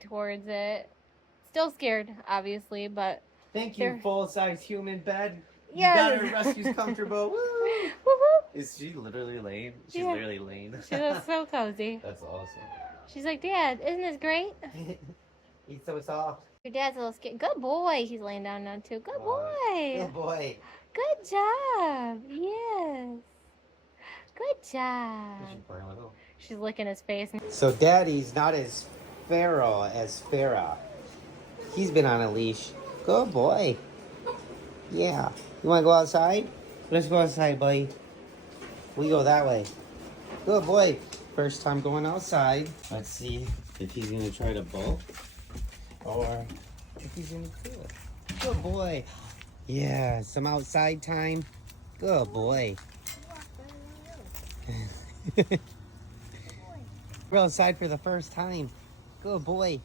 towards it. Still scared, obviously, but thank you, full-size human bed. You yes. got our rescues comfortable. Woo! Woo-hoo. Is she literally laying? She's Yeah. literally laying. She looks so cozy. That's awesome. She's like, Dad, isn't this great? He's so soft. Your dad's a little scared. Good boy. He's laying down now too. Good boy. Good boy. Good job. Yes. Good job. She's licking his face. So Daddy's not as feral as Farah. He's been on a leash. Good boy. Yeah. You want to go outside? Let's go outside, buddy. We go that way. Good boy. First time going outside. Let's see if he's going to try to bolt or if he's going to do it. Good boy. Yeah, some outside time. Good boy. We're outside for the first time. Good boy.